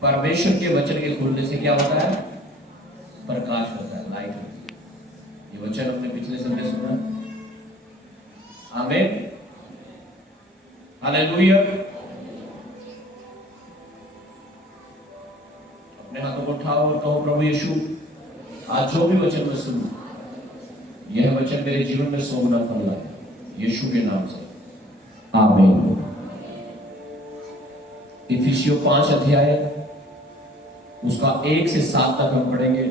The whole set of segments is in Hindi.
परमेश्वर के वचन के खुलने से क्या होता है? प्रकाश होता है, लाइट होती है। ये वचन हमने पिछले संडे सुना। आमीन, हालेलुया। अपने हाथों को उठाओ और कहो, प्रभु यीशु, आज जो भी वचन मैं सुनूं, यह वचन मेरे जीवन में 100 गुना फल लाए, यीशु के नाम से, आमीन। इफिसियों 5 अध्याय उसका 1 से 7 तक हम पढ़ेंगे।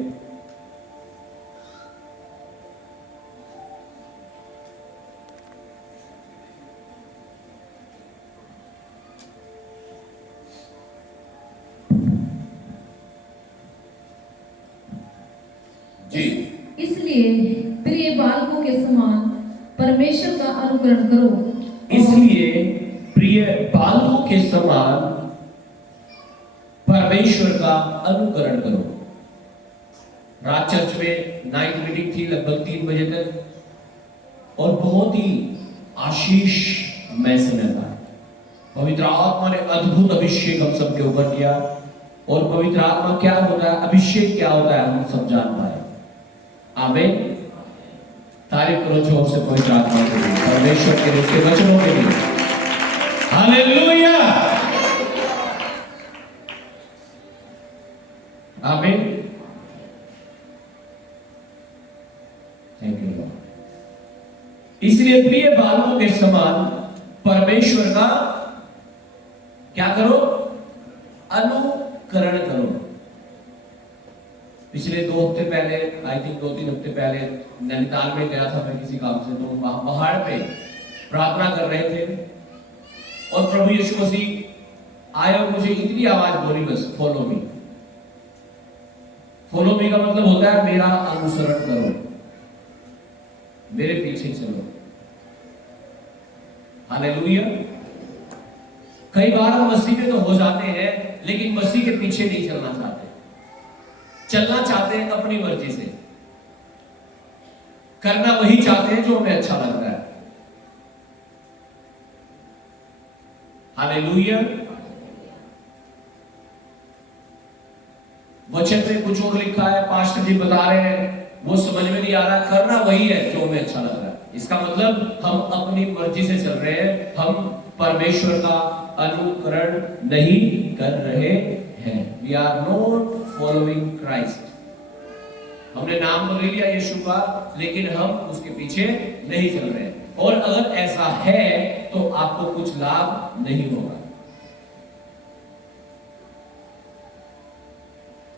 जी, इसलिए प्रिय बालकों के समान परमेश्वर का अनुकरण करो। इसलिए प्रिय बालकों के समान परमेश्वर का अनुकरण करो। रात चर्च में नाइट मीटिंग थी लगभग 3 बजे तक और बहुत ही आशीषमय समय था। पवित्र आत्मा ने अद्भुत अभिषेक हम सबके ऊपर किया और पवित्र आत्मा क्या होता है, अभिषेक क्या होता है, हम सब जान पाए। आमीन। तारीफ करो जोर से पवित्र आत्मा के लिए, परमेश्वर के लिए, उसके वचनों के लिए। हालेलुया, आमीन। Thank you Lord. इसलिए प्रिय बालकों के समान परमेश्वर का क्या करो? अनुकरण करो। पिछले 2 हफ्ते पहले, आई थिंक 2-3 हफ्ते पहले नैनीताल में गया था मैं किसी काम से, तो पहाड़ पे प्रार्थना कर रहे थे और प्रभु यीशु मसीह आए और मुझे इतनी आवाज बोली, बस फॉलो मी। फॉलो मी का मतलब होता है मेरा अनुसरण करो, मेरे पीछे चलो। हालेलुया। कई बार हम मसीह में तो हो जाते हैं लेकिन मसीह के पीछे नहीं चलना चाहते, चलना चाहते हैं अपनी मर्जी से, करना वही चाहते हैं जो हमें अच्छा लगता है। हालेलुया। वचन में कुछ और लिखा है, पास्टर जी बता रहे हैं, वो समझ में नहीं आ रहा, करना वही है जो हमें अच्छा लग रहा है। इसका मतलब हम अपनी मर्जी से चल रहे हैं, हम परमेश्वर का अनुकरण नहीं कर रहे हैं। We are not following Christ. हमने नाम तो ले लिया यीशु का, लेकिन हम उसके पीछे नहीं चल रहे हैं। और अगर ऐसा है तो आपको कुछ लाभ नहीं होगा,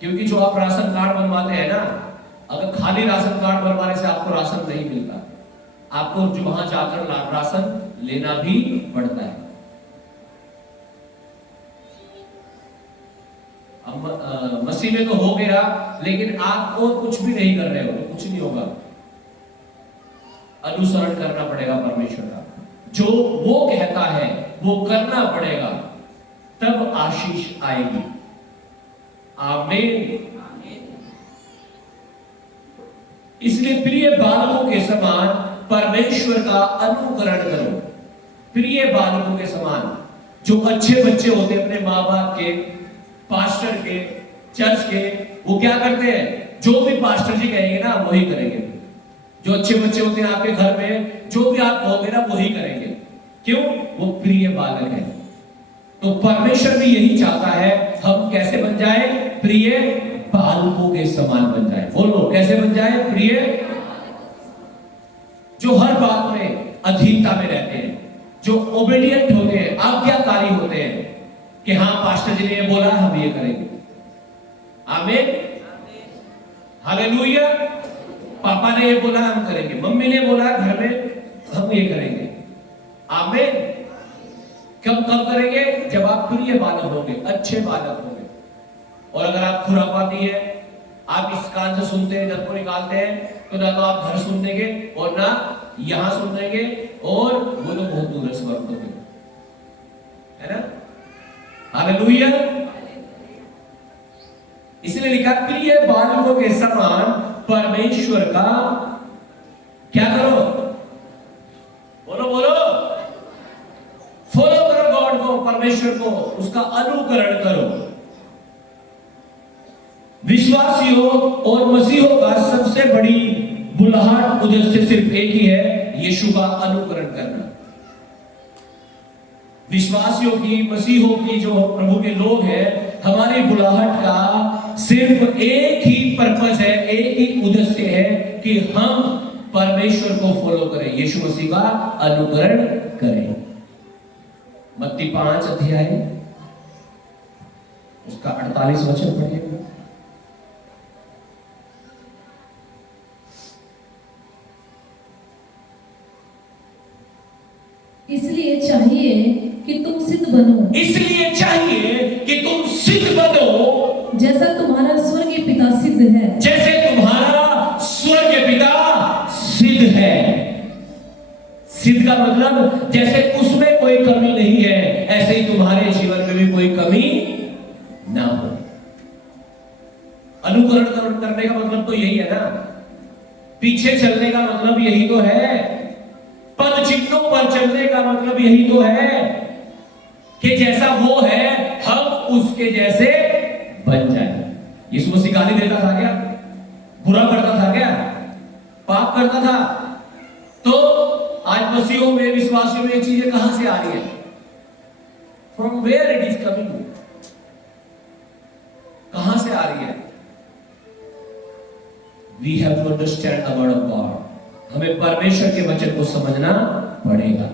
क्योंकि जो आप राशन कार्ड बनवाते हैं ना, अगर खाली राशन कार्ड बनवाने से आपको राशन नहीं मिलता, आपको जो वहां जाकर राशन लेना भी पड़ता है। मसीह में तो हो गया, लेकिन आप और कुछ भी नहीं कर रहे हो तो कुछ नहीं होगा। अनुसरण करना पड़ेगा परमेश्वर का, जो वो कहता है वो करना पड़ेगा, तब आशीष आएगी। आमीन। इसलिए प्रिय बालकों के समान परमेश्वर का अनुकरण करो। प्रिय बालकों के समान, जो अच्छे बच्चे होते हैं अपने माँ बाप के, पास्टर के, चर्च के, वो क्या करते हैं? जो भी पास्टर जी कहेंगे ना वही करेंगे। जो अच्छे बच्चे होते हैं आपके घर में, जो भी आप कहोगे ना वही करेंगे। क्यों? वो प्रिय बालक है। तो परमेश्वर भी यही चाहता है, हम कैसे बन जाए? प्रिय बालकों के समान बन जाए। बोलो, कैसे बन जाए? प्रिय, जो हर बात में अधीनता में रहते हैं, जो ओबेडिएंट होते हैं, आज्ञाकारी होते हैं कि हाँ पास्टर जी ने ये बोला, हम ये करेंगे। आमीन, हालेलुया। पापा ने ये बोला, हम करेंगे। मम्मी ने बोला घर में, हम ये करेंगे। आमीन। कब करेंगे? जब आप प्रिय बालक होंगे, अच्छे बालक होंगे। और अगर आप खुरापाती है, आप इस कान से सुनते हैं, इधर को निकालते हैं, तो ना तो आप घर सुन देंगे और ना यहां सुन देंगे, और वो तो बहुत दूर है स्वर्ग में, है ना? हालेलुया। इसलिए लिखा, प्रिय बालकों के समान परमेश्वर का क्या करो? बोलो बोलो, फॉलो करो गॉड को, परमेश्वर को, उसका अनुकरण करो। विश्वासियों और मसीहों का सबसे बड़ी बुलाहट उद्देश्य सिर्फ एक ही है, यीशु का अनुकरण करना। विश्वासियों की, मसीहों की, जो प्रभु के लोग हैं, हमारी बुलाहट का सिर्फ एक ही पर्पस है, एक ही उद्देश्य है कि हम परमेश्वर को फॉलो करें, यीशु मसीह का अनुकरण करें। मत्ती 5 अध्याय उसका 48 वचन पढ़िए। इसलिए चाहिए कि तुम सिद्ध बनो, इसलिए चाहिए कि तुम सिद्ध बनो, जैसा तुम्हारा स्वर्गीय पिता सिद्ध है। जैसे तुम्हारा स्वर्गीय पिता सिद्ध है। सिद्ध का मतलब जैसे उसमें कोई कमी नहीं है, ऐसे ही तुम्हारे जीवन में भी कोई कमी ना हो। अनुकरण करने का मतलब तो यही है ना, पीछे चलने का मतलब यही तो है, पद चिन्हों पर चलने का मतलब यही तो है कि जैसा वो है हम उसके जैसे बन जाए। यीशु मसीह गाली देता था क्या? बुरा करता था क्या? पाप करता था? तो आज मसीहों में, विश्वासियों में ये चीजें कहां से आ रही है? From where it is coming? कहां से आ रही है? We have to understand the word of God. हमें परमेश्वर के वचन को समझना पड़ेगा।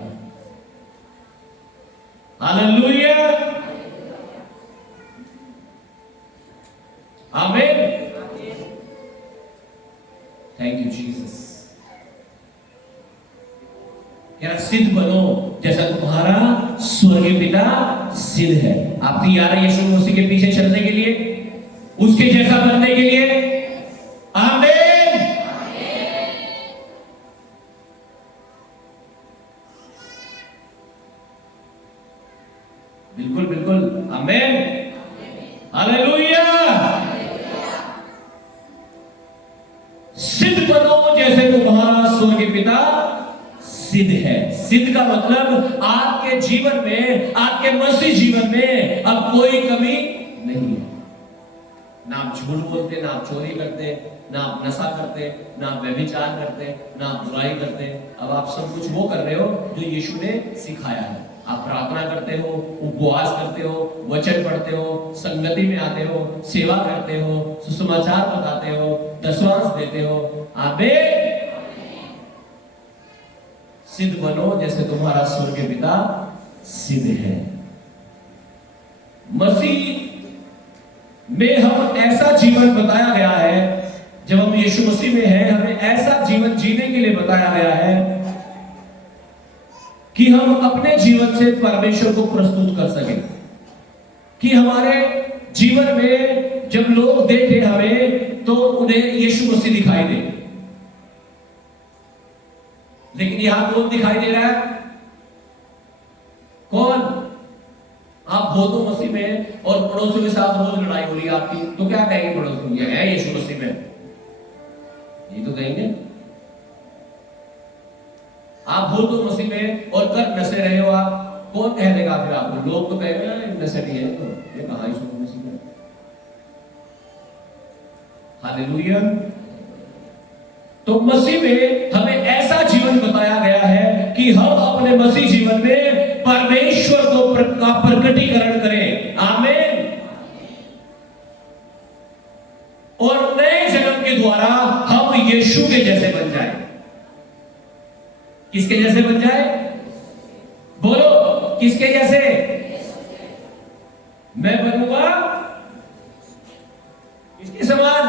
हालेलुया, आमीन, थैंक यू जीसस। यार सिद्ध बनो जैसा तुम्हारा स्वर्गीय पिता सिद्ध है। आप तैयार है यीशु मसीह के पीछे चलने के लिए, उसके जैसा बनने के लिए? आमीन। बिल्कुल बिल्कुल, आमीन, हालेलुया। सिद्ध बनो जैसे तुम्हारा स्वर्गीय पिता सिद्ध है। सिद्ध का मतलब आपके जीवन में, आपके मसीह जीवन में अब कोई कमी नहीं है। ना आप झूठ बोलते, ना आप चोरी करते, ना आप नशा करते, ना आप व्यभिचार करते, ना आप बुराई करते। अब आप सब कुछ वो कर रहे हो जो यीशु ने सिखाया है। आप प्रार्थना करते हो, उपवास करते हो, वचन पढ़ते हो, संगति में आते हो, सेवा करते हो, सुसमाचार बताते हो, दशवांश देते हो। आमीन। सिद्ध बनो जैसे तुम्हारा स्वर्गीय पिता सिद्ध है। मसीह में हम ऐसा जीवन बताया गया है, जब हम यीशु मसीह में हैं, हमें ऐसा जीवन जीने के लिए बताया गया है कि हम अपने जीवन से परमेश्वर को प्रस्तुत कर सकें, कि हमारे जीवन में जब लोग देखें हमें तो उन्हें यीशु मसीह दिखाई दे। लेकिन यहां कौन दिखाई दे रहा है? कौन? आप हो तो मसीह में और पड़ोसियों के साथ रोज लड़ाई हो रही है आपकी, तो क्या कहेंगे पड़ोसी? ये है यीशु मसीह में, ये तो कहेंगे। आप हो तो मसीह में और कर नशे रहे हो, आप कौन कह देगा फिर आपको? लोग तो कहेंगे ना नशेड़ी है, तो ये कहां यीशु मसीह में। हालेलुया। तो मसीह में हमें ऐसा जीवन बताया गया है कि हम अपने मसीह जीवन में परमेश्वर को प्रकटीकरण करें। आमीन। और नए जन्म के द्वारा हम यीशु के जैसे बन जाए। किसके जैसे बन जाए? बोलो, किसके जैसे? मैं बनूंगा किसके समान?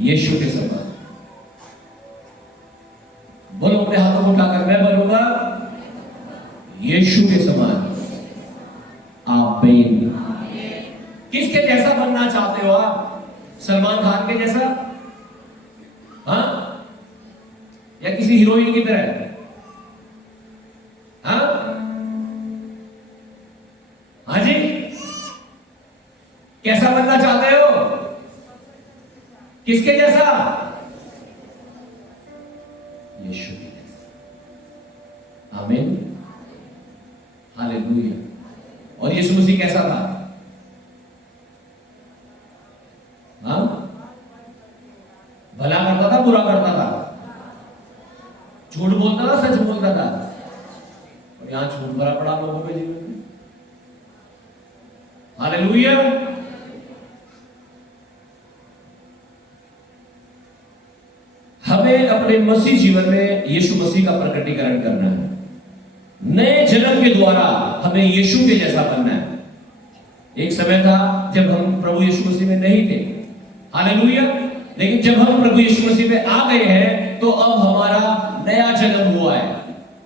यीशु के समान। बोलो अपने हाथों को उठाकर, मैं बनूंगा यीशु के समान। आमीन। किसके जैसा बनना चाहते हो आप? सलमान खान के जैसा? हाँ? या किसी हीरोइन की तरह? हाँ? हाँ जी, कैसा बनना चाहते हो? किसके जैसा? यीशु के जैसा। आमीन, हालेलुया। और यीशु मसीह कैसा था? हाँ? बोलता था, सच बोलता था। और यहां झूठ भरा पड़ा लोगों के जीवन में। हालेलुया। हमें अपने मसीह जीवन में यीशु मसीह का प्रकटीकरण करना है। नए जन्म के द्वारा हमें यीशु के जैसा बनना है। एक समय था जब हम प्रभु यीशु मसीह में नहीं थे, हालेलुया, लेकिन जब हम प्रभु यीशु मसीह में आ गए हैं तो अब हमारा नया जन्म हुआ है।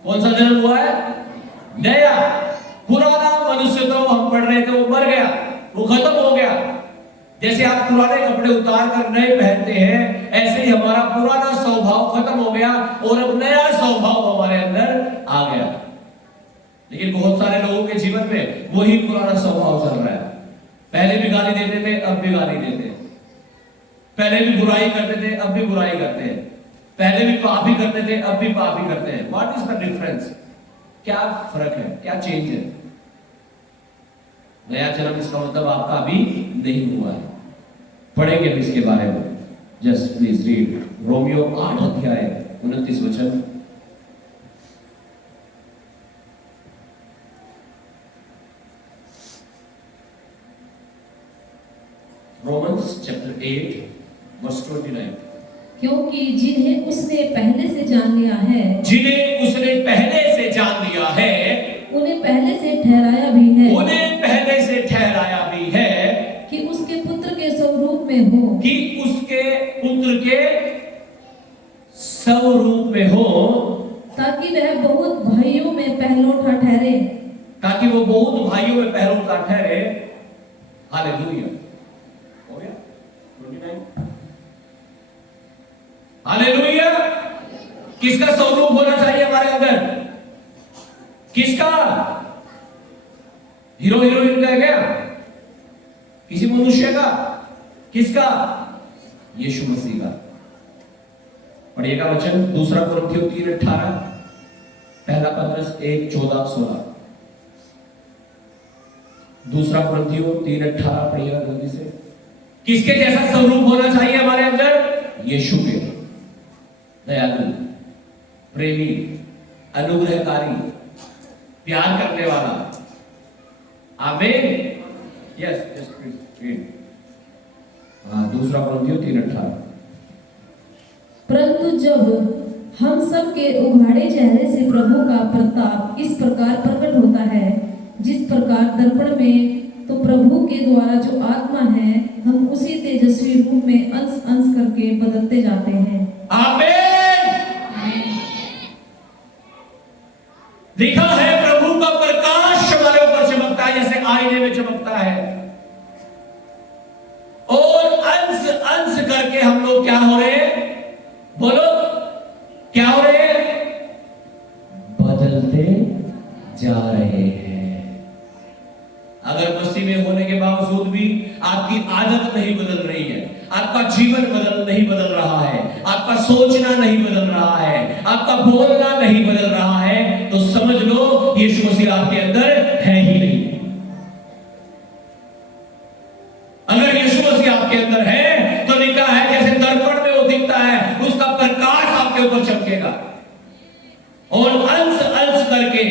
कौन सा जन्म हुआ है? नया। पुराना मनुष्य तो हम पढ़ रहे थे वो मर गया, वो खत्म हो गया। जैसे आप पुराने कपड़े उतार कर नए पहनते हैं, ऐसे ही हमारा पुराना स्वभाव खत्म हो गया और अब नया स्वभाव हमारे अंदर आ गया। लेकिन बहुत सारे लोगों के जीवन में वही पुराना स्वभाव चल रहा है। पहले भी गाली देते थे, अब भी गाली देते हैं। पहले भी बुराई करते थे, अब भी बुराई करते हैं। पहले भी पाप ही करते थे, अब भी पाप ही करते हैं। What is the difference? क्या फर्क है? क्या चेंज है? नया जन्म इसका मतलब आपका अभी नहीं हुआ है। पढ़ेंगे भी इसके बारे में। जस्ट प्लीज रीड रोमियो 8 अध्याय 29 वचन। Romans chapter 8 verse 29। क्योंकि जिन्हें उसने पहले से जान लिया है, जिन्हें उसने पहले से जान लिया है, उन्हें पहले से ठहराया भी है, उन्हें पहले से ठहराया भी है कि उसके पुत्र के स्वरूप में हो, कि उसके पुत्र के स्वरूप में हो, ताकि वह बहुत भाइयों में पहलौठा ठहरे। ताकि वो बहुत भाइयों में पहलौठा ठहरे। हालेलुया। हो गया 29। हालेलुया। किसका स्वरूप होना चाहिए हमारे अंदर? किसका? हीरो हीरोइन का है क्या? किसी मनुष्य का? किसका? यीशु मसीह का। पढ़िएगा वचन, दूसरा कुरिन्थियों 3:18, पहला पत्रस 1:14-16। दूसरा कुरिन्थियों 3:18 पढ़िएगा जल्दी से। किसके जैसा स्वरूप होना चाहिए हमारे अंदर? यीशु के। दयालु, प्रेमी, अनुग्रहकारी, प्यार करने वाला। आमीन। Yes yes please. दूसरा कुरिन्थियों 3:18। परंतु जब हम सब के उघाड़े चेहरे से प्रभु का प्रताप इस प्रकार प्रकट होता है, जिस प्रकार दर्पण में, तो प्रभु के द्वारा जो आत्मा है, हम उसी तेजस्वी रूप में अंश अंश करके बदलते जाते हैं। आमीन। लिखा है प्रभु का प्रकाश हमारे ऊपर चमकता है जैसे आईने में चमकता है, और अंश अंश करके हम लोग क्या हो रहे हैं? बोलो, क्या हो रहे हैं? बदलते जा रहे हैं। अगर मसीह में होने के बावजूद भी आपकी आदत नहीं बदल रही है, आपका जीवन नहीं बदल रहा है, आपका सोचना नहीं बदल रहा है, आपका बोलना नहीं बदल रहा है, तो समझ लो यीशु मसीह आपके अंदर है ही नहीं। अगर यीशु मसीह आपके अंदर है तो लिखा है जैसे दर्पण में वो दिखता है, उसका प्रकाश आपके ऊपर चमकेगा और अंश अंश करके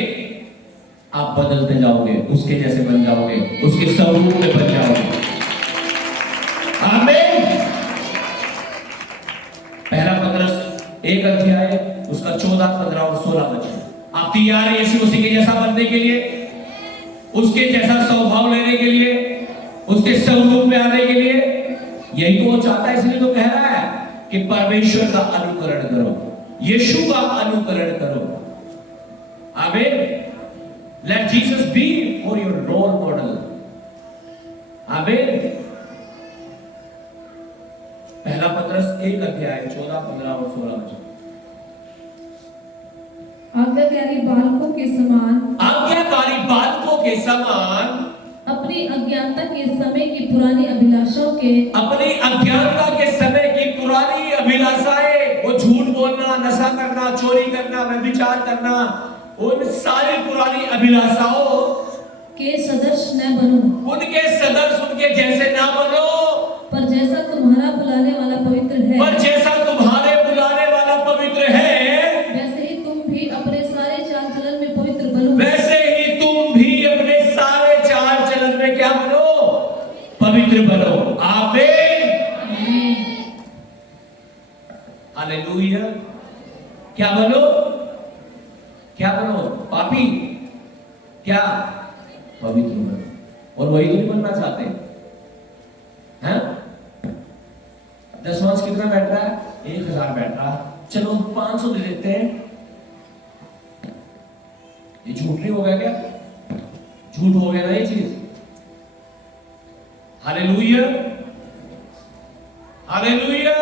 आप बदलते जाओगे, उसके जैसे बन जाओगे, उसके स्वरूप में बन जाओगे। आमीन। पहला पत्रस 1 अध्याय उसका 14, 15 और 16 वचन। आप तैयार हैं यीशु मसीह के जैसा बनने के लिए, उसके जैसा स्वभाव लेने के लिए, उसके स्वरूप में आने के लिए? यही तो वो चाहता है, इसलिए तो कह रहा है कि परमेश्वर का अनुकरण करो, यीशु का अनुकरण करो। आमीन। Let Jesus be for your role model. आमीन। पहला पत्रस 1 अध्याय 14, 15 और 16 वचन। आज्ञाकारी बालकों के समान, आज्ञाकारी बालकों के समान अपनी अज्ञानता के समय की पुरानी अभिलाषाओं के, अपनी अज्ञानता के समय की पुरानी अभिलाषाएं, वो झूठ बोलना, नशा करना, चोरी करना, व्यभिचार करना, उन सारी पुरानी अभिलाषाओं के सदृश न बनो, उनके सदृश, उनके जैसे ना बनो, पर जैसा तुम्हारा बुलाने वाला पवित्र है, पर जैसा तुम्हारे बुलाने वाला पवित्र है, वैसे ही तुम भी क्या बनो? पापी? क्या? पवित्र बनो। और वही तो नहीं बनना चाहते हैं? दशमांश कितना बैठ रहा है? 1000 बैठ रहा। चलो 500 दे देते हैं। ये झूठ नहीं हो गया क्या? झूठ हो गया ना ये चीज। Hallelujah, hallelujah.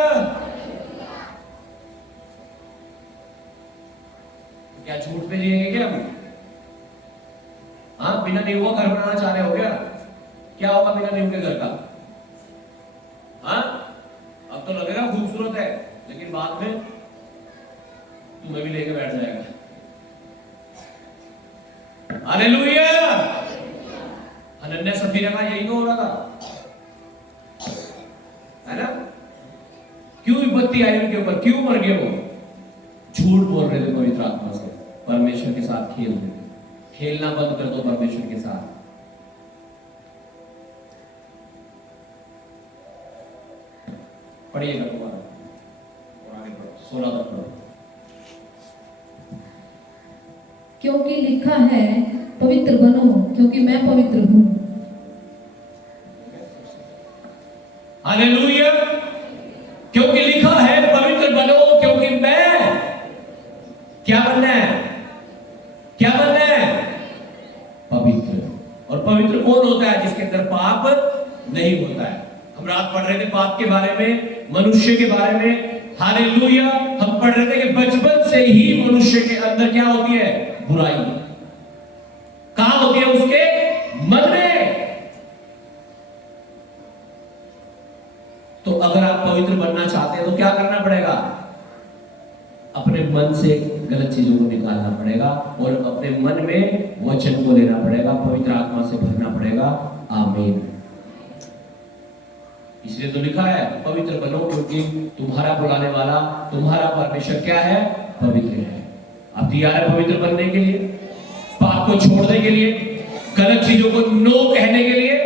क्या झूठ पे जिएंगे क्या हम? हाँ, बिना नींव का घर बनाना चाह रहे हो क्या? क्या होगा बिना नींव के घर का? हाँ, अब तो लगेगा खूबसूरत है, लेकिन बाद में तुम्हें भी लेके बैठ जाएगा। हालेलुया। अनन्या सफीरा का यही तो हो रहा था, है ना? क्यों विपत्ति आई उनके ऊपर? क्यों मर गए वो? झूठ बोल रहे थे पवित्र आत्मा से, परमेश्वर के साथ खेल रहे थे। खेलना बंद कर दो परमेश्वर के साथ। पढ़िएगा तुम्हारा और आगे बढ़ो। 16 तक पढ़ो। क्योंकि लिखा है, पवित्र बनो क्योंकि मैं पवित्र हूँ। हालेलुया। क्योंकि लिखा है पवित्र बनो क्योंकि मैं, क्या बनना है? क्या बनना है? पवित्र। और पवित्र कौन होता है? जिसके अंदर पाप नहीं होता है। हम रात पढ़ रहे थे पाप के बारे में, मनुष्य के बारे में। हालेलुया। हम पढ़ रहे थे कि बचपन से ही मनुष्य के अंदर क्या होती है? बुराई। कहां होती है? उसके मन में। तो अगर आप पवित्र बनना चाहते हैं तो क्या करना पड़ेगा? अपने मन से गलत चीजों को निकालना पड़ेगा और अपने मन में वचन को लेना पड़ेगा, पवित्र आत्मा से भरना पड़ेगा। आमीन। इसलिए तो लिखा है पवित्र बनो क्योंकि तुम्हारा बुलाने वाला, तुम्हारा परमेश्वर क्या है? पवित्र है। आप तैयार है पवित्र बनने के लिए, पाप को छोड़ने के लिए, गलत चीजों को नो कहने के लिए?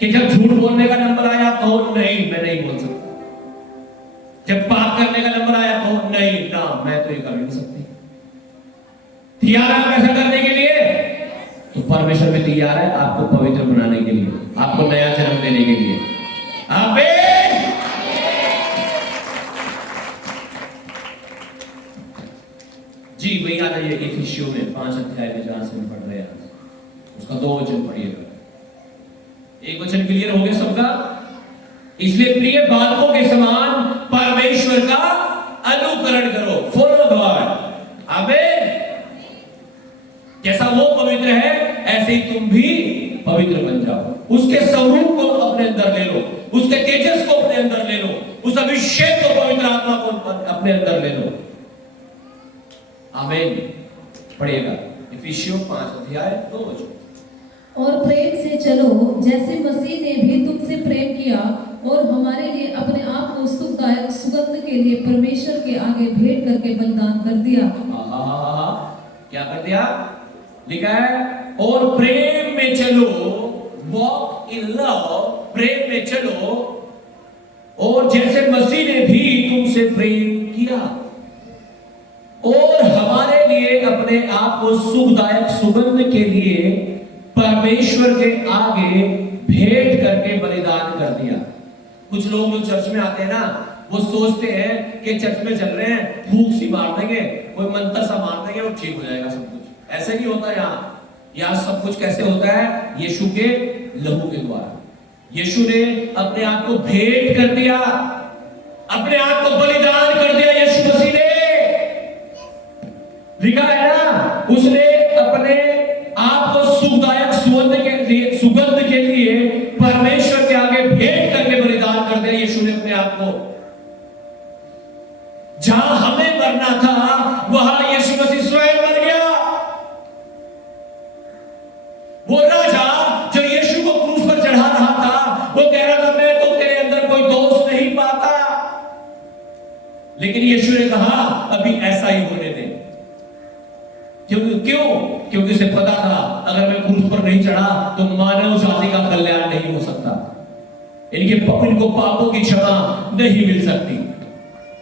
कि जब झूठ बोलने का नंबर आया तो नहीं, मैं नहीं बोल सकता। जब पाप करने का नंबर आया तो नहीं ना, मैं तो ये कर नहीं सकती। तैयार है ऐसा करने के लिए? तो परमेश्वर भी तैयार है आपको पवित्र बनाने के लिए, आपको नया जन्म देने के लिए। आमीन। जी वही आ जाइए इफिसियों में 5 अध्याय में जहां से हम पढ़ रहे हैं, उसका 2 वचन पढ़िएगा। एक वचन क्लियर हो गया सबका? इसलिए प्रिय बालकों के समान परमेश्वर का अनुकरण करो। Follow God. आमीन। जैसा वो पवित्र है ऐसे ही तुम भी पवित्र बन जाओ। उसके स्वरूप को अपने अंदर ले लो, उसके तेजस को अपने अंदर ले लो, उस अभिषेक को, पवित्र आत्मा को अपने अंदर ले लो। आमीन। पढ़िएगा इफिसियों 5 अध्याय 2 वचन। और प्रेम से चलो जैसे मसीह ने भी तुमसे प्रेम किया और हमारे लिए अपने आप को सुखदायक सुगंध के लिए परमेश्वर के आगे भेंट करके बलिदान कर दिया। क्या कर दिया? लिखा है और प्रेम में चलो, वॉक इन लव, प्रेम में चलो और जैसे मसीह ने भी तुमसे प्रेम किया और हमारे लिए अपने आप को सुखदायक सुगंध के लिए परमेश्वर के आगे भेंट करके बलिदान कर दिया। कुछ लोग जो चर्च में आते हैं ना, वो सोचते हैं कि चर्च में चल रहे हैं, फूंक सी मार देंगे, कोई मंत्र सा मार देंगे और ठीक हो जाएगा सब कुछ। ऐसे नहीं होता। यहाँ सब कुछ कैसे होता है? यीशु के लहू के द्वारा। यीशु ने अपने आप को भेंट कर दिया, अपने आप को बलिदान कर दिया। यीशु मसीह ने, लिखा है ना, उसने अपने आप को सुखदायक सुगंध के लिए परमेश्वर के आगे भेंट करके बलिदान कर दिया। यीशु ने अपने आप को, जहां हमें मरना था वहां यीशु मसीह स्वयं मर गया। वो राजा जो यीशु को क्रूस पर चढ़ा रहा था, वो कह रहा था मैं तो तेरे अंदर कोई दोष नहीं पाता, लेकिन यीशु ने कहा अभी ऐसा ही होने दे। क्यों? क्योंकि उसे पता था अगर मैं क्रूस पर नहीं चढ़ा तो मानव जाति का कल्याण नहीं हो सकता, इनको पापों की क्षमा नहीं मिल सकती।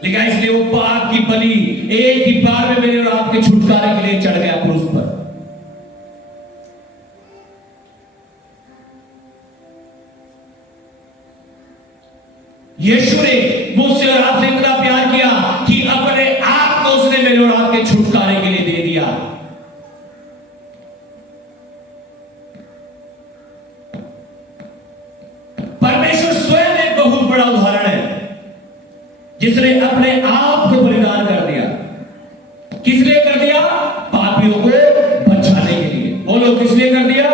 लेकिन इसलिए वो पाप की बलि एक ही बार में मेरे और आपके छुटकारे के लिए यीशु ने मुझसे और आपसे इतना प्यार किया कि अपने आप को उसने मेरे और आपके छुटकारे के लिए दे दिया। परमेश्वर स्वयं एक बहुत बड़ा उदाहरण है जिसने अपने आप को बलिदान कर दिया। किस लिए कर दिया? पापियों को बचाने के लिए। बोलो, किस लिए कर दिया?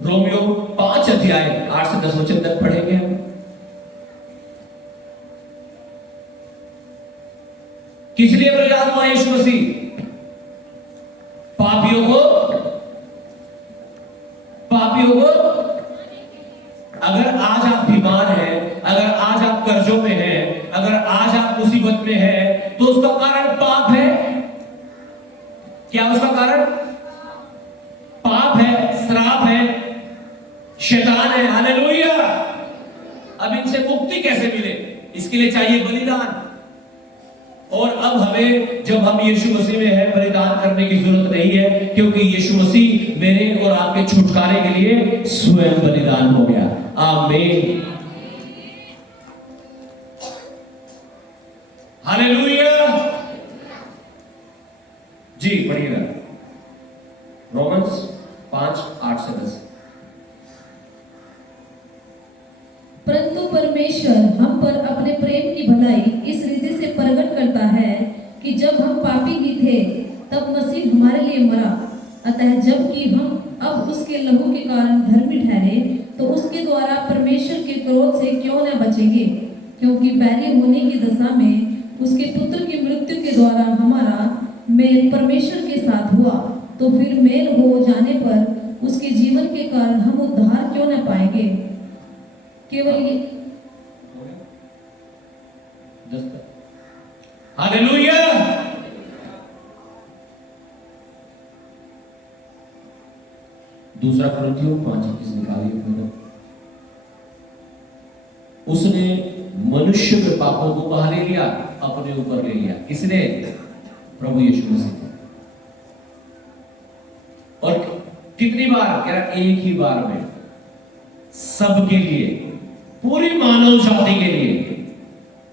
रोमियो 5 अध्याय 8 से 10 वचन तक पढ़ेंगे हम। किस लिए बलिदान हुआ यीशु मसीह? पापियों को अगर आज आप बीमार हैं, अगर आज आप कर्जों में हैं, अगर आज आप मुसीबत में हैं, तो उसका कारण पाप है। क्या उसका कारण? पाप है, श्राप है, शैतान है। हालेलुया। अब इनसे मुक्ति कैसे मिले? इसके लिए चाहिए बलिदान। और अब हमें, जब हम यीशु मसीह में हैं, बलिदान करने की जरूरत नहीं है, क्योंकि यीशु मसीह मेरे और आपके छुटकारे के लिए स्वयं बलिदान हो गया। आमीन। हालेलुया। जी पढ़िएगा रोमन्स 5 8 से 10। परंतु परमेश्वर हम पर अपने प्रेम की भलाई इस रीति से प्रकट करता है कि जब हम पापी ही थे तब मसीह हमारे लिए मरा। अतः जबकि हम अब उसके लहू के कारण धर्मी ठहरे, तो उसके द्वारा परमेश्वर के क्रोध से क्यों न बचेंगे? क्योंकि बैरी होने की दशा में उसके पुत्र की मृत्यु के द्वारा हमारा मेल परमेश्वर के साथ हुआ, तो फिर मेल हो जाने पर उसके जीवन के कारण हम उद्धार क्यों न पाएंगे? केवल ये हालेलुया। दूसरा कुरिन्थियों 5:21 निकालिए। उसने मनुष्य के पापों को कहां ले लिया? अपने ऊपर ले लिया। किसने? प्रभु यीशु मसीह। और कितनी बार? कह रहा एक ही बार में, सबके लिए, पूरी मानव जाति के लिए।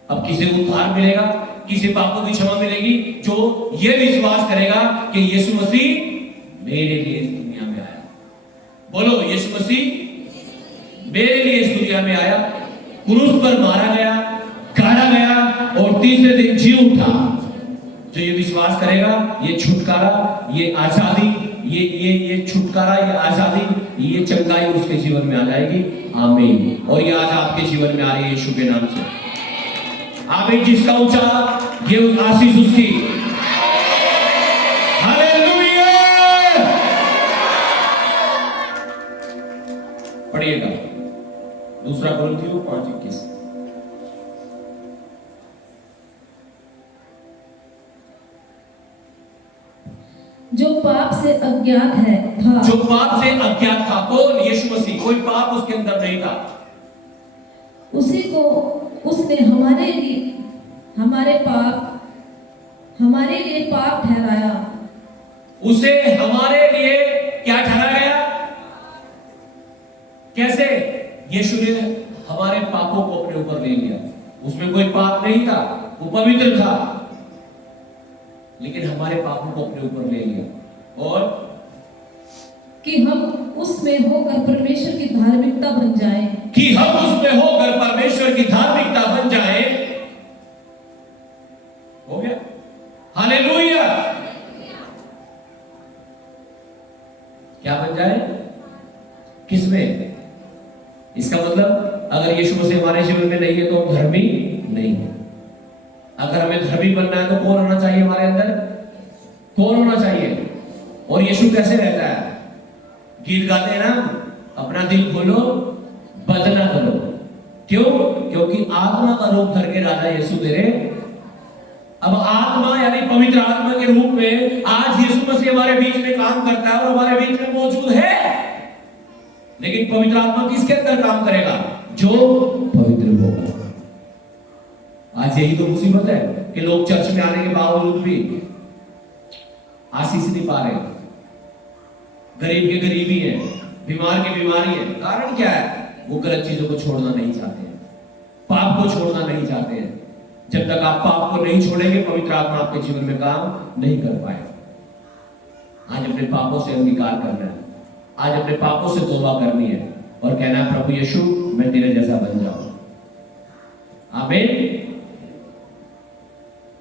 अब किसी को उद्धार मिलेगा, किसी पापों की क्षमा मिलेगी जो ये विश्वास करेगा कि यीशु मसीह मेरे लिए इस दुनिया में आया। बोलो, यीशु मसीह मेरे लिए इस दुनिया में आया, क्रूस पर मारा गया, गाड़ा गया और तीसरे दिन जी उठा। जो ये विश्वास करेगा, ये छुटकारा, ये आजादी, ये छुटकारा, ये आजादी, ये चंगाई उसके जीवन में आ जाएगी। आमीन। और ये आज आपके जीवन में आ रही है यीशु के नाम से। आमीन। जिसका ऊंचा ये आशीष उसकी। हालेलुया। पढ़िएगा दूसरा कुरिन्थियों 5:21। जो पाप से अज्ञात है था, जो पाप से अज्ञात था। कौन? यीशु मसीह। कोई पाप उसके अंदर नहीं था। उसी को उसने हमारे लिए पाप ठहराया। उसे हमारे लिए क्या ठहराया गया? कैसे? यीशु ने हमारे पापों को अपने ऊपर ले लिया। उसमें कोई पाप नहीं था, वो पवित्र था, लेकिन हमारे पापों को अपने ऊपर ले लिया। और कि हम उसमें होकर परमेश्वर की धार्मिकता बन जाएं। कि हम उसमें होकर परमेश्वर की धार्मिकता बन जाएं। हो गया। हालेलुया। क्या बन जाए? किसमें? इसका मतलब अगर यीशु मसीह हमारे जीवन में नहीं है तो हम धर्मी नहीं है। अगर हमें धर्मी बनना है तो कौन होना चाहिए हमारे अंदर? कौन होना चाहिए? और यीशु कैसे रहता है? गीत गाते हैं ना, अपना दिल खोलो बदला करो। क्यों? क्योंकि आत्मा का रूप धर के राजा यीशु तेरे। अब आत्मा यानी पवित्र आत्मा के रूप में आज यीशु मसीह हमारे बीच में काम करता है और हमारे बीच में मौजूद है। लेकिन पवित्र आत्मा किसके अंदर काम करेगा? जो पवित्र होगा। आज यही तो मुसीबत है कि लोग चर्च में आने के बावजूद भी आशीष नहीं पा रहे। गरीब के गरीबी है, बीमार की बीमारी है। कारण क्या है? वो गलत चीजों को छोड़ना नहीं चाहते हैं, पाप को छोड़ना नहीं चाहते हैं। जब तक आप पाप को नहीं छोड़ेंगे, पवित्र आत्मा आपके जीवन में काम नहीं कर पाएगा। आज अपने पापों से अंगीकार करना है, आज अपने पापों से तौबा करनी है और कहना है, प्रभु यीशु मैं तेरे जैसा बन जाऊं। आमीन।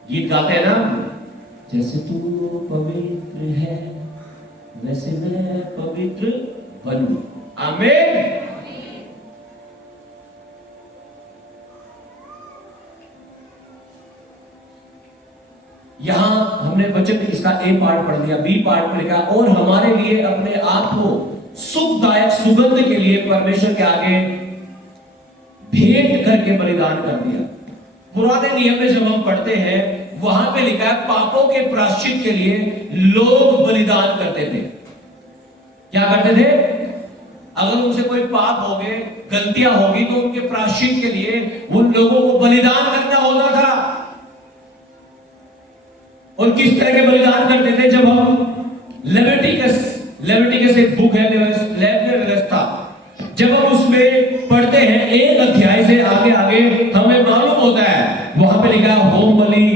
गीत गाते हैं ना, जैसे तू पवित्र है वैसे मैं पवित्र बनूं। आमीन। यहां हमने वचन इसका ए पार्ट पढ़ लिया, बी पार्ट में लिखा और हमारे लिए अपने आप को सुखदायक सुगंध के लिए परमेश्वर के आगे भेंट करके बलिदान कर दिया। पुराने नियम में जब हम पढ़ते हैं वहां पे लिखा है पापों के प्रायश्चित के लिए लोग बलिदान करते थे। क्या करते थे? अगर उनसे कोई पाप हो गए, गलतियां होगी, तो उनके प्रायश्चित के लिए उन लोगों को बलिदान करना होता था। और किस तरह के बलिदान करते थे? जब हम लेविटिकस एक बुक है, व्यवस्था, जब हम उसमें पढ़ते हैं एक अध्याय से आगे आगे हमें मालूम होता है, वहां पे लिखा होम बलि,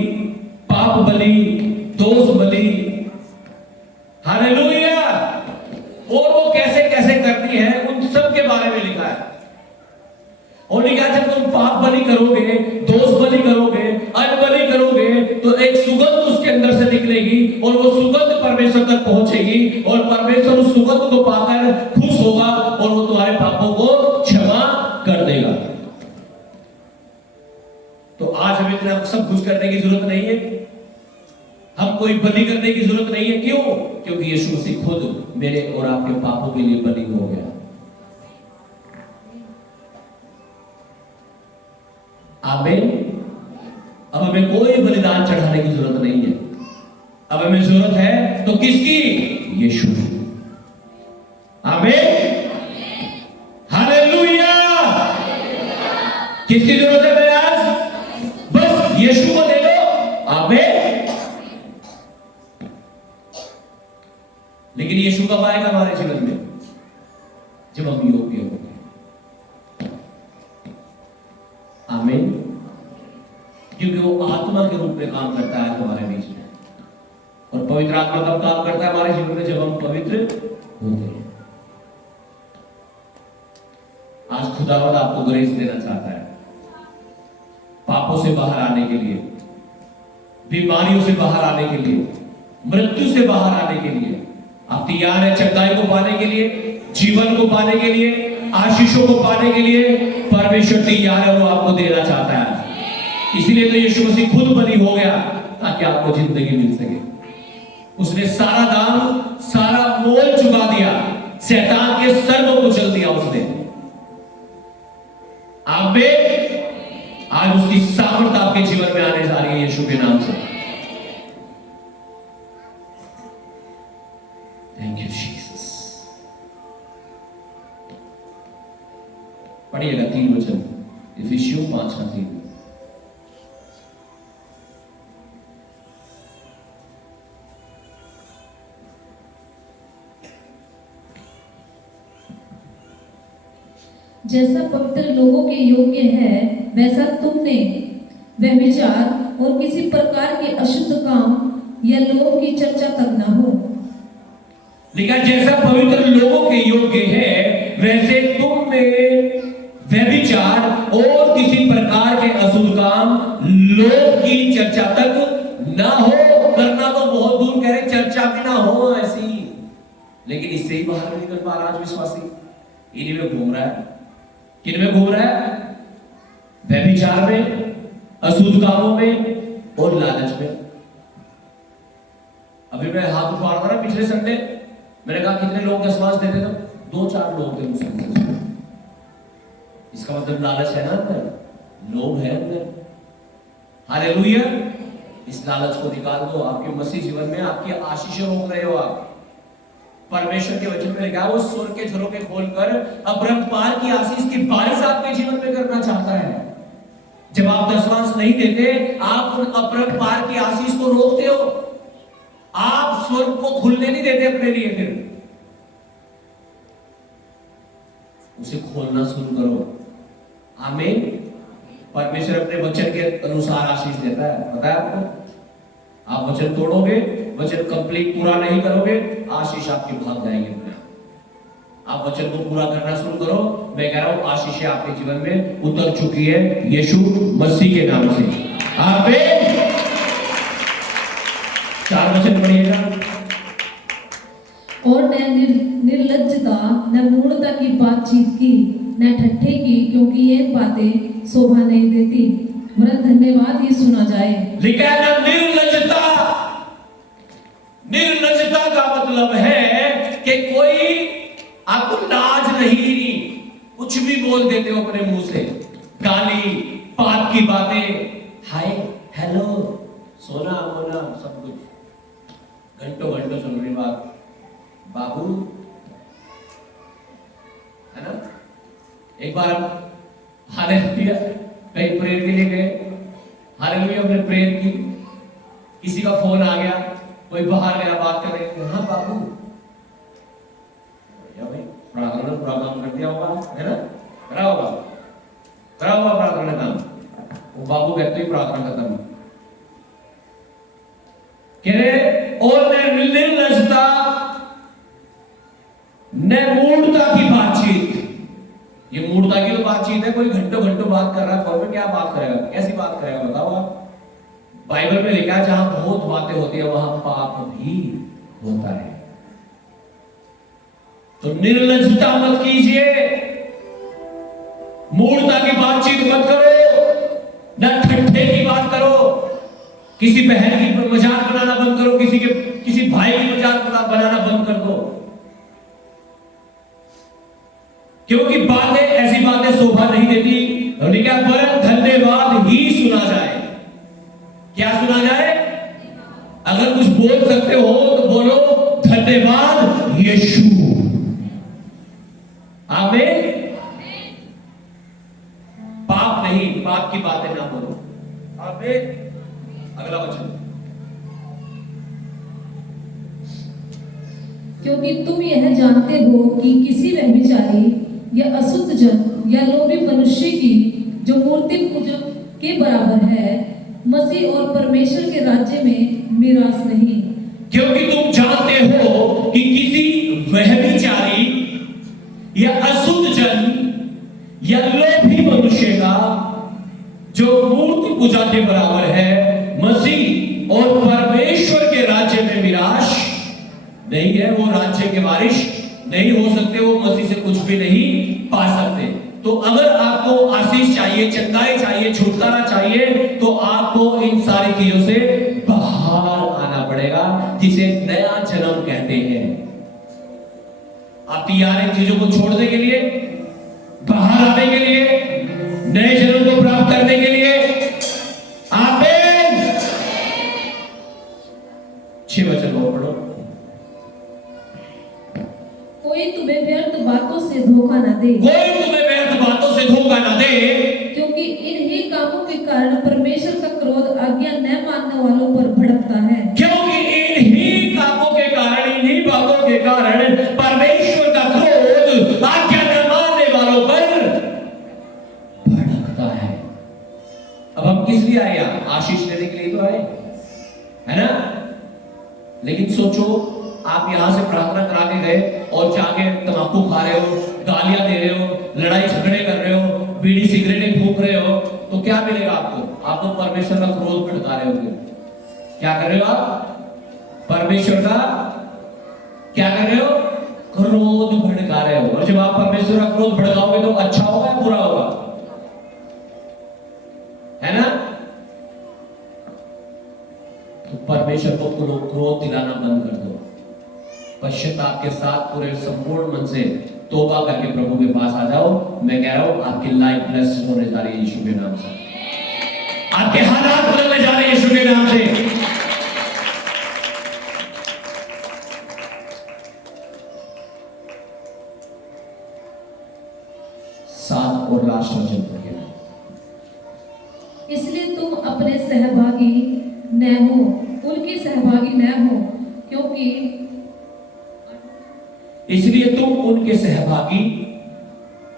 पाप बलि, दोष बलि। हालेलुया। और वो कैसे कैसे करनी है उन सब के बारे में लिखा है। और लिखा है जब तुम पाप बलि करोगे, दोष बलि करोगे, अन्न बलि करोगे, तो एक सुगंध उसके अंदर से निकलेगी और वो सुगंध परमेश्वर तक पहुंचेगी और परमेश्वर उस सुगंध को पाकर खुश होगा और वो तुम्हारे पापों को क्षमा कर देगा। तो आज हमें इतना सब कुछ करने की जरूरत नहीं है, हम कोई बलि करने की जरूरत नहीं है। क्यों? क्योंकि यीशु मसीह खुद मेरे और आपके पापों के लिए बलि हो गया। आमीन। अब हमें कोई बलिदान चढ़ाने की जरूरत नहीं है। अब हमें जरूरत है तो किसकी? यीशु। आमीन। हालेलुया। किसकी जरूरत है मेरे आज? बस यीशु को दे दो। आमीन। लेकिन यीशु कब आएगा हमारे जीवन में? जब हम योग्य होंगे। आमीन। क्योंकि वो आत्मा के रूप में काम करता है हमारे बीच में। और पवित्र आत्मा कब काम करता है हमारे जीवन में? जब हम पवित्र होते हैं। आज खुदावंद आपको ग्रेस देना चाहता है पापों से बाहर आने के लिए, बीमारियों से बाहर आने के लिए, मृत्यु से बाहर आने के लिए। आप तैयार है चंगाई को पाने के लिए, जीवन को पाने के लिए, आशीषों को पाने के लिए? परमेश्वर तैयार है, वो आपको देना चाहता है। इसीलिए तो यीशु मसीह खुद बलि हो गया ताकि आपको जिंदगी मिल सके। उसने सारा दाम, सारा मोल चुका दिया, शैतान के सर को कुचल दिया उसने। आमीन। आज उसकी सामर्थ आपके जीवन में आने जा रही है यीशु के नाम से। Thank you Jesus. पढ़िएगा 3 वचन, इफिसियों 5:3। जैसा पवित्र लोगों के योग्य है वैसा तुमने व्यभिचार और किसी प्रकार के अशुद्ध काम या लोभ की चर्चा तक न हो। लिखा जैसा पवित्र लोगों के योग्य है वैसे तुम में व्यभिचार और किसी प्रकार के अशुद्ध काम, लोभ की चर्चा तक ना हो। करना तो बहुत दूर कह रहे, चर्चा भी ना हो ऐसी। लेकिन इससे ही बाहर नहीं निकल पा रहा आज विश्वासी। इन्हीं में घूम रहा है। किन में घूम रहा है? व्यभिचार में, अशुद्ध कामों में और लालच में। अभी मैं हाथ उठा रहा था पिछले संडे, मैंने कहा कितने लोग दशमांश देते थे? 2-4 लोग थे मुझसे। इसका मतलब लालच है ना अंदर, लोभ है अंदर। हालेलुया। इस लालच को निकाल दो। आपके मसीह जीवन में आपकी आशीषें रोक रहे हो आप। परमेश्वर के वचन में लिखा है वो स्वर्ग के झरोखे खोलकर अपरंपार की आशीष की बारिश आपके जीवन में करना चाहता है। जब आप दशमांश नहीं देते, आप उन अपरंपार की आशीष को रोकते हो। आप स्वर्ग को खुलने नहीं देते अपने लिए। फिर खोलना शुरू करो। आमीन। परमेश्वर अपने वचन के अनुसार आशीष देता है, पता है आपको। आप वचन तोड़ोगे, वचन कंप्लीट पूरा नहीं करोगे, आशीष आपकी भाग जाएगी। आप वचन को पूरा करना शुरू करो। मैं कह रहा हूं आशीष आपके जीवन में उतर चुकी है यीशु मसीह के नाम से। आमीन। 4 वचन पढ़िएगा। और न निर्लज्जता न मूढ़ता की बातचीत की, न ठट्ठे की, क्योंकि ये बातें शोभा नहीं देती, वरन धन्यवाद ही सुना जाए। लिखा है ना निर्लज्जता। निर्लज्जता का मतलब है कि कोई आपको लाज नहीं, कुछ भी बोल देते हो अपने मुंह से, गाली, पाप की बातें, हाय हेलो, सोना मोना, सब कुछ घंटों घंटों सुन रही बात। बाबू है ना। एक बार हम हालेलुया कहीं प्रेयर के लिए गए, हालेलुया हमने प्रेयर की, किसी का फोन आ गया, कोई बाहर गया बात कर रहे थे, हाँ बाबू भाई प्रार्थना ने पूरा काम कर दिया होगा, है ना, करा होगा प्रार्थना ने काम। वो बाबू कहते ही प्रार्थना खत्म। कह रहे और निर्लज्जता न मूढ़ता की बातचीत। ये मूढ़ता की तो बातचीत है, कोई घंटों घंटों बात कर रहा है फोन में, क्या बात करेगा, कैसी बात करेगा बताओ आप। बाइबल में लिखा है जहां बहुत बातें होती है वहां पाप भी होता है। तो निर्लज्जता मत कीजिए, मूढ़ता की बातचीत मत करो, न ठट्ठे की बात करो, किसी बहन की मजाक बनाना बंद करो, किसी भाई की मजाक बनाना बंद कर दो, क्योंकि बातें ऐसी बातें शोभा नहीं देती। लिखा वरन धन्यवाद ही सुना जाए। क्या सुना जाए? अगर कुछ बोल सकते हो तो बोलो धन्यवाद यीशु। आमीन। पाप नहीं, पाप की बातें ना बोलो। आमीन। अगला वचन। क्योंकि तुम यह जानते हो कि किसी व्यभिचारी या अशुद्ध जन या लोभी मनुष्य की जो मूर्ति पूजक के बराबर है, मसीह और परमेश्वर के राज्य में मिरास नहीं। क्योंकि तुम जानते हो कि किसी व्यभिचारी या अशुद्ध जन या लोभी मनुष्य का जो मूर्ति पूजा के बराबर है, मसीह और परमेश्वर के राज्य में मिरास नहीं है। वो राज्य के वारिस नहीं हो सकते, वो मसीह से कुछ भी नहीं पा सकते। तो अगर आपको आशीष चाहिए, चंगाई चाहिए, छुटकारा चाहिए, तो आपको इन सारी चीजों से बाहर आना पड़ेगा, जिसे नया जन्म कहते हैं। आप तैयार हैं चीजों को छोड़ने के लिए, बाहर आने के लिए, नए जन्म को प्राप्त करने के लिए? आमीन। 6 वचन और पढ़ो। कोई तुम्हें व्यर्थ बातों से धोखा न दे, कोई तुम्हें व्यर्थ बातों से धोखा न दे, क्योंकि इन्हीं कामों के कारण परमेश्वर का क्रोध आज्ञा न मानने वालों पर भड़कता है। क्योंकि इन्हीं कामों के कारण, इन्हीं बातों के कारण परमेश्वर का क्रोध आज्ञा न मानने वालों पर भड़कता है। अब हम किस लिए आए? आशीष लेने के लिए तो आए, है ना। लेकिन सोचो, आप यहां से प्रार्थना करा के गए और जाके तंबाकू खा रहे हो, गालियां दे रहे हो, लड़ाई झगड़े कर रहे हो, बीड़ी सिगरेटें फूंक रहे हो, तो क्या मिलेगा आपको? आप तो परमेश्वर का क्रोध भड़का रहे होगे। क्या कर रहे हो आप? परमेश्वर का क्या कर रहे हो? क्रोध भड़का रहे हो। और जब आप परमेश्वर का क्रोध भड़काओगे तो अच्छा होगा या बुरा होगा? है ना। तो परमेश्वर को क्रोध दिलाना बंद कर दो। पश्चाताप के साथ पूरे संपूर्ण मन से तौबा करके प्रभु के पास आ जाओ। मैं कह रहा हूं आपकी लाइफ ब्लेस्ड होने जा रही है यीशु के नाम से। आपके हालात बदलने जा रहे हैं यीशु के नाम से। सात और लास्ट वचन पढ़िए। इसलिए तुम अपने सहभागी न हो, उनके सहभागी न हो, क्योंकि इसलिए तुम उनके सहभागी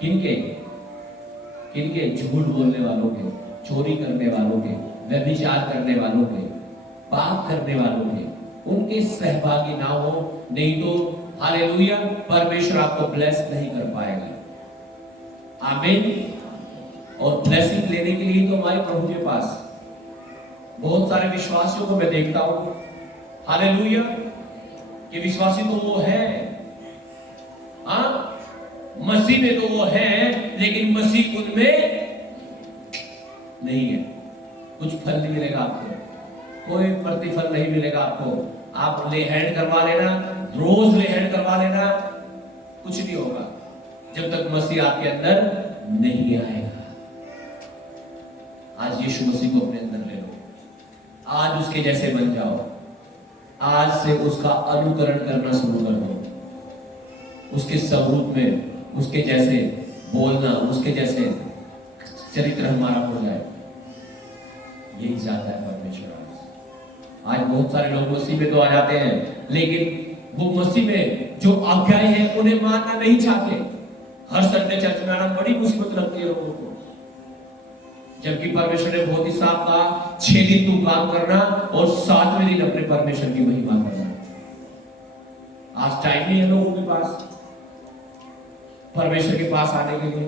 किनके? किनके? झूठ बोलने वालों के, चोरी करने वालों के, व्यभिचार करने वालों के, पाप करने वालों के, उनके सहभागी ना हो, नहीं तो हालेलुया परमेश्वर आपको ब्लेस नहीं कर पाएगा। आमीन। और ब्लेसिंग लेने के लिए तो हमारे प्रभु के पास बहुत सारे विश्वासियों को मैं देखता हूं, हालेलुया, कि विश्वासी तो वो है, मसीह में तो वो है, लेकिन मसीह उनमें नहीं है। कुछ फल नहीं मिलेगा आपको, कोई प्रतिफल नहीं मिलेगा आपको। आप ले हैंड करवा लेना, रोज ले हैंड करवा लेना, कुछ नहीं होगा जब तक मसीह आपके अंदर नहीं आएगा। आज यीशु मसीह को अपने अंदर ले लो, आज उसके जैसे बन जाओ, आज से उसका अनुकरण करना शुरू कर दो, उसके स्वरूप में उसके जैसे बोलना, उसके जैसे चरित्र हमारा हो जाए। यही चाहता है परमेश्वर। आज बहुत सारे लोग मसीह में तो आ जाते हैं, लेकिन वो मसीह में जो आज्ञाएं हैं उन्हें मानना नहीं चाहते। हर संडे चर्च में आना बड़ी मुसीबत लगती है लोगों को, जबकि परमेश्वर ने बहुत ही साफ कहा, 6 दिन तू काम करना और 7वें दिन अपने परमेश्वर की महिमा करना। आज टाइम नहीं है लोगों के पास परमेश्वर के पास आने के लिए।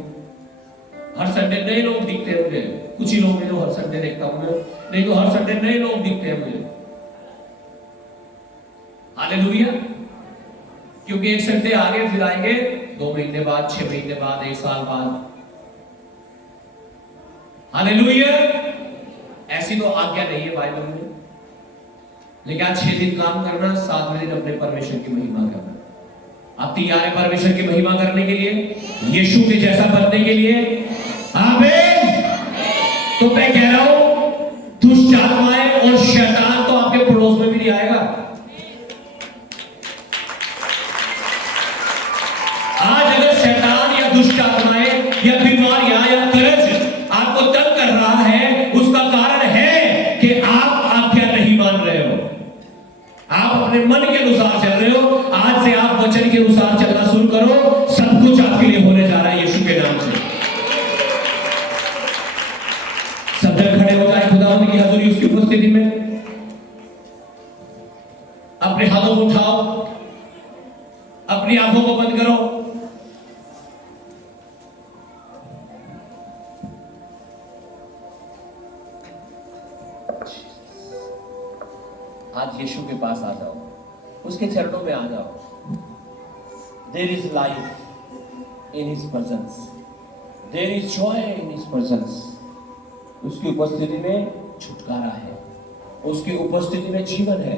हर संडे नए लोग दिखते हैं मुझे, कुछ ही लोग जो हर संडे देखता हूं, नहीं तो हर संडे नए लोग दिखते हैं मुझे। हालेलुया। क्योंकि एक संडे आगे फिर आएंगे 2 महीने बाद, 6 महीने बाद, 1 साल बाद। हालेलुया। ऐसी तो आज्ञा नहीं है बाइबल में, लेकिन आज 6 दिन काम करना, 7वें दिन अपने परमेश्वर की महिमा करना। आप तैयार है परमेश्वर की महिमा करने के लिए, यीशु के जैसा बनने के लिए? आमीन। तो मैं कह रहा हूं, दुष्ट आत्माएं और शैतान तो आपके पड़ोस में भी नहीं आएगा। आज अगर शैतान या दुष्ट आत्माएं या बीमारियां या कर्ज आपको तंग कर रहा है, उसका कारण है कि आप आज्ञा नहीं मान रहे हो, आप अपने मन के अनुसार चल रहे हो। आज से आप वचन के अनुसार चलना शुरू करो, सब कुछ आपके लिए होने जा रहा है यीशु के नाम से। सब जन खड़े हो जाए खुदावंद की हजूरी, उसकी उपस्थिति में अपने हाथों को उठाओ, अपनी आंखों को बंद करो। आज यीशु के पास आ जाओ, उसके चरणों में आ जाओ। There is life in his presence, there is joy in his presence. उसकी उपस्थिति में छुटकारा है, उसकी उपस्थिति में जीवन है,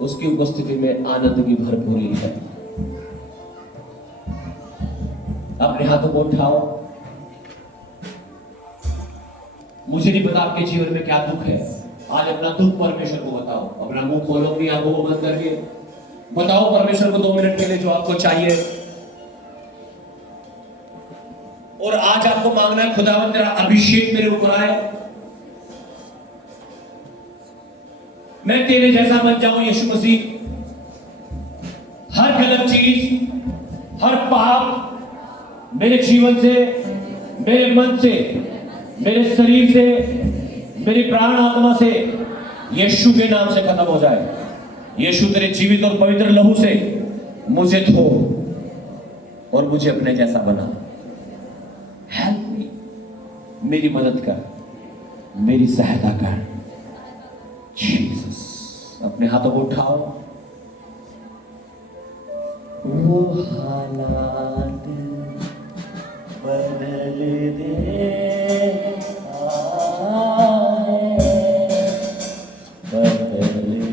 उसकी उपस्थिति में आनंद की भरपूरी है। अपने हाथों को उठाओ। मुझे नहीं पता आपके जीवन में क्या दुख है, आज अपना दुख परमेश्वर को बताओ। अपना मुंह खोलो, अपनी आंखों को बंद करके बताओ परमेश्वर को 2 मिनट के लिए जो आपको चाहिए। और आज आपको मांगना है, खुदावंद तेरा अभिषेक मेरे ऊपर आए, मैं तेरे जैसा बन जाऊं यीशु मसीह। हर गलत चीज, हर पाप मेरे जीवन से, मेरे मन से, मेरे शरीर से, मेरी प्राण आत्मा से यीशु के नाम से खत्म हो जाए। यीशु तेरे जीवित और पवित्र लहू से मुझे धो और मुझे अपने जैसा बना। हेल्प मी, मेरी मदद कर, मेरी सहायता कर जीसस। अपने हाथों को उठाओ। वो हालात बदल दे, बदल